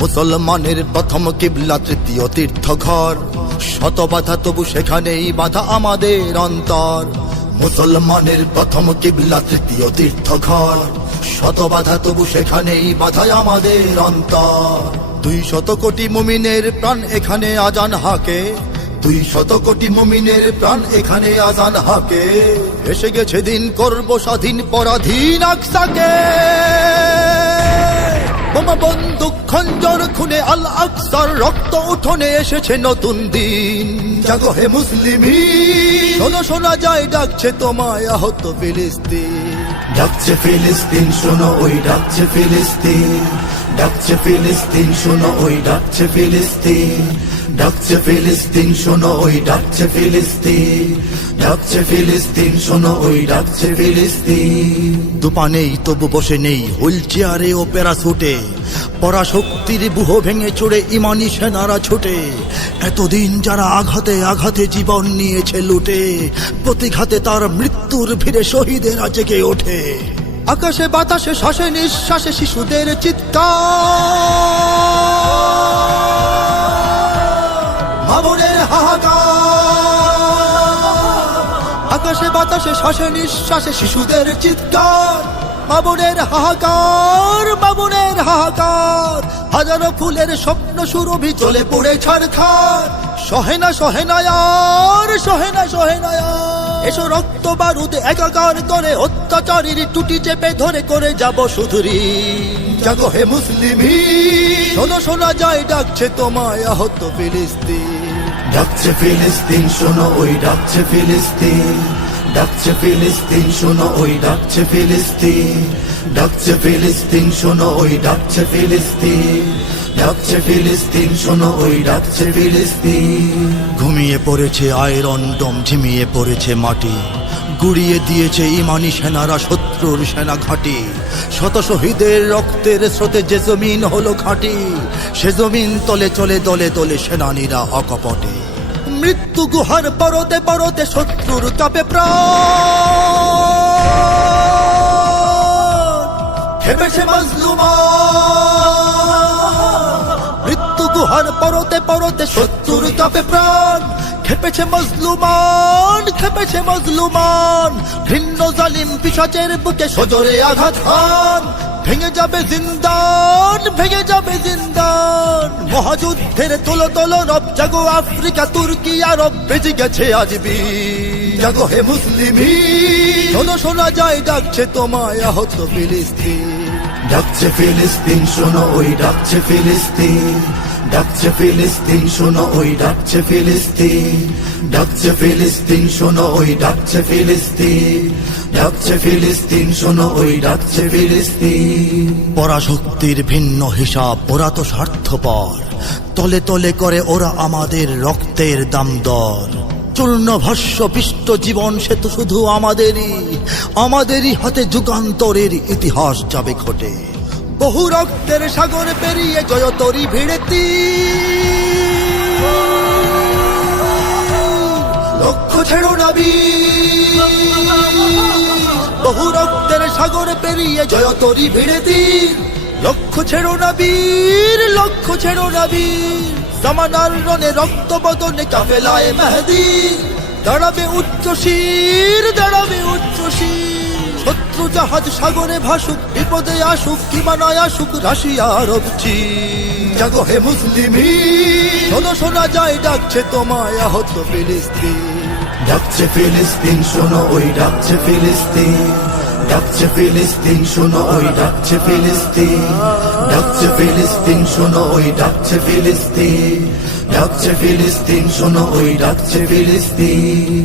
মুসলমানের প্রথম কিবলা তৃতীয় তীর্থ ঘর, শত বাধা তবু সেখানেই বাধা আমাদের অন্তর। মুসলমানের প্রথম কিবলা তৃতীয় তীর্থ ঘর, শত বাধা তবু সেখানেই বাধা আমাদের অন্তর। 200 কোটি মুমিনের প্রাণ এখানে আজান হাকে, 200 কোটি মুমিনের প্রাণ এখানে আজান হাকে। এসে গেছে দিন, করব স্বাধীন পরাধীন আকসাকে। বোমা বন্দুক খঞ্জর খুনে আল আকসার রক্ত উঠোনে এসেছে নতুন দিন। জাগো হে মুসলিমিন, শোনো শোনা যায় ডাকছে তোমায় আহত ফিলিস্তিন। ডাকছে ফিলিস্তিন শোনো, ওই ডাকছে ফিলিস্তিন। ডাকছে ফিলিস্তিন শোনো, ওই ডাকছে ফিলিস্তিন। ডাকছে ফিলিস্তিন শোনো, ওই ডাকছে ফিলিস্তিন। ডাকছে ফিলিস্তিন শোনো, ওই ডাকছে ফিলিস্তিন। দুপা নেই তবু বসে নেই, হুইল চেয়ারে ও প্যারাসুটে, পরাশক্তির বুহ ভেঙে চড়ে ইমানি সেনারা ছুটে। এতদিন যারা আঘাতে আঘাতে জীবন নিয়েছে লুটে, প্রতিঘাতে তার মৃত্যুর ভিড়ে শহীদেরা জেগে ওঠে। আকাশে বাতাসে শ্বাসে নিঃশ্বাসে শিশুদের চিৎকার, মা বোনের হাহাকার। আকাশে বাতাসে শ্বাসে নিঃশ্বাসে শিশুদের চিৎকার, মা বোনের হাহাকার, মা বোনের হাহাকার। হাজারো ফুলের স্বপ্ন সুরভি চলে পড়ে ছারখার। সহেনা সহেনায়ার, সহেনা সহেনায়ার। এসো রক্ত বারুদ একাকার করে অত্যাচারীর টুটি চেপে ধরে করে যাব সুধুরি। জাগো হে মুসলিমিন, শোনো শোনা যায় ডাকছে তোমায় আহত ফিলিস্তিন। ডাকছে ফিলিস্তিন শোনো, ওই ডাকছে ফিলিস্তিন। ডাকছে ফিলিস্তিন শোনো, ওই ডাকছে ফিলিস্তিন। ডাকছে ফিলিস্তিন শোনো, ওই ডাকছে ফিলিস্তিন। ডাকছে ফিলিস্তিন শোনো, ওই ডাকছে ফিলিস্তিন। ঘুমিয়ে পড়েছে আয়রন ডোম, ঝিমিয়ে পড়েছে মাটি, গুড়িয়ে দিয়েছে ইমানি সেনারা শত্রুর সেনা ঘাঁটি। শত শহীদের রক্তের স্রোতে যে জমিন হলো খাঁটি, সে জমিন তলে চলে দলে দলে সেনানীরা অকপটে। মৃত্যু গুহার পরতে পরতে শত্রুর কাপে প্রাণ, খেপেছে মাজলুমান। মৃত্যু গুহার পরতে পরতে শত্রুর কাপে প্রাণ, খেপেছে মজলুমান, খেপেছে মজলুমান। ভিন্ন জালিম পিশাচের বুকে সজোরে আঘাত হান। ভেঙে যাবে জিন্দান, ভেঙে যাবে জিন্দান। মহাযুদ্ধের তোলো তোলো রব, জাগো আফ্রিকা তুর্কি আরব, বেজে গেছে আজ বীর। জাগো হে মুসলিমিন, শোনো শোনা যায় ডাকছে তোমায় আহত ফিলিস্তিন। ডাকছে ফিলিস্তিন শোনো, ওই ডাকছে ফিলিস্তিন। ডাকছে ফিলিস্তিন শোনো, ওই ডাকছে ফিলিস্তিন। ডাকছে ফিলিস্তিন শোনো, ওই ডাকছে ফিলিস্তিন। ডাকছে ফিলিস্তিন শোনো, ওই ডাকছে ফিলিস্তিন। পরাশক্তির ভিন্ন হিসাব, ওরা তো স্বার্থপর, তলে তলে করে ওরা আমাদের রক্তের দাম দর। চূর্ণ ভস্য পিষ্ট জীবন সে তো শুধু আমাদেরই, আমাদেরই হাতে যুগান্তরের ইতিহাস যাবে ঘটে। বহু রক্তের সাগর পেরিয়ে জয়তরি ভিড়েতি, লক্ষ্য ছেড়ো না বীর। বহু রক্তের সাগর পেরিয়ে জয়তরি ভিড়েতি, লক্ষ্য ছেড়ো না বীর, লক্ষ্য ছেড়ো না বীর। জামানার রণে রক্ত বদনে কাফেলায় মেহেদী, দাঁড়াবে উচ্চ শির, দাঁড়াবে উচ্চ শির। শত্রু জাহাজ সাগরে ভাসুক, বিপদে আসুক কিংবা নয় আসুক রাশিয়া আরব চীন। জাগো হে মুসলিমিন, শোনো শোনা যায় ডাকছে তোমায় আহত ফিলিস্তিন। ডাকছে ফিলিস্তিন শোনো, ওই ডাকছে ফিলিস্তিন। ডাকছে ফিলিস্তিন শোনো, ওই ডাকছে ফিলিস্তিন। ডাকছে ফিলিস্তিন শোনো, ওই ডাকছে ফিলিস্তিন। ডাকছে ফিলিস্তিন শোনো, ওই ডাকছে ফিলিস্তিন।